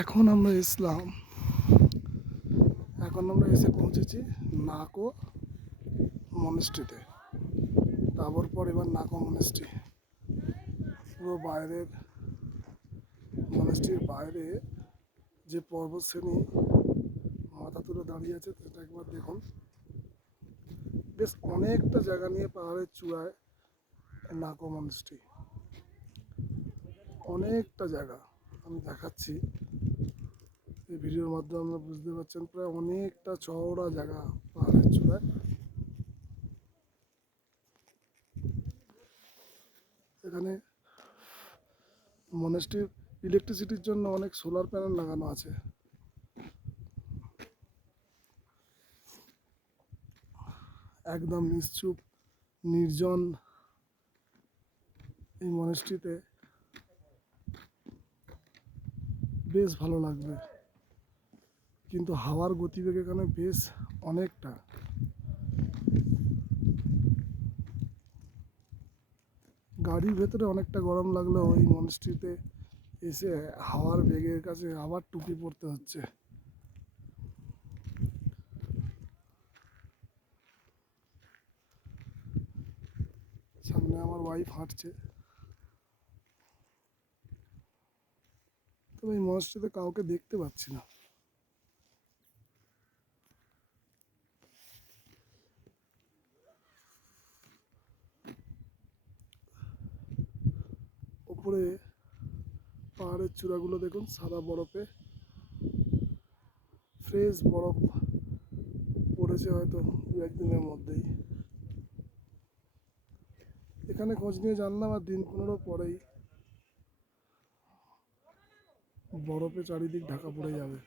এখন আমরা ইসলাম এখন আমরা এসে পৌঁছেছি নাকো মনেস্ট্রিতে। তারপর পর এবার নাকো মনেস্ট্রি পুরো বাইরের, মনেস্ট্রির বাইরে যে পর্বত শ্রেণী মাথা তুলে দাঁড়িয়ে আছে সেটা একবার দেখুন। বেশ অনেকটা জায়গা নিয়ে পাহাড়ের চূড়ায় নাকো মনেস্ট্রি, অনেকটা জায়গা আমি দেখাচ্ছি এই ভিডিওর মাধ্যমে। আমরা বুঝতে পারছেন প্রায় অনেকটা চওড়া জায়গা পাহাড়ের চূড়ায়। এখানে মনেস্ট্রির ইলেকট্রিসিটির জন্য অনেক সোলার প্যানেল লাগানো আছে। একদম নিশ্চুপ নির্জন এই মনেস্ট্রিতে বেশ ভালো লাগবে, কিন্তু হাওয়ার গতিবেগ এখানে বেশ অনেকটা। গাড়ির ভেতরে অনেকটা গরম লাগলেও এই মনেস্ট্রিতে এসে হাওয়ার বেগের কাছে আবার টুপি পরতে হচ্ছে। সামনে আমার ওয়াইফ হাঁটছে, তবে এই মনেস্ট্রিতে কাউকে দেখতে পাচ্ছি না। ওপরে পাহাড়ের চূড়াগুলো দেখুন, সাদা বরফে, ফ্রেশ বরফ পড়েছে হয়তো দু একদিনের মধ্যেই। এখানে খোঁজ নিয়ে জানলাম আর দিন 15 পরেই বরফে চারিদিক ঢাকা পড়ে যাবে।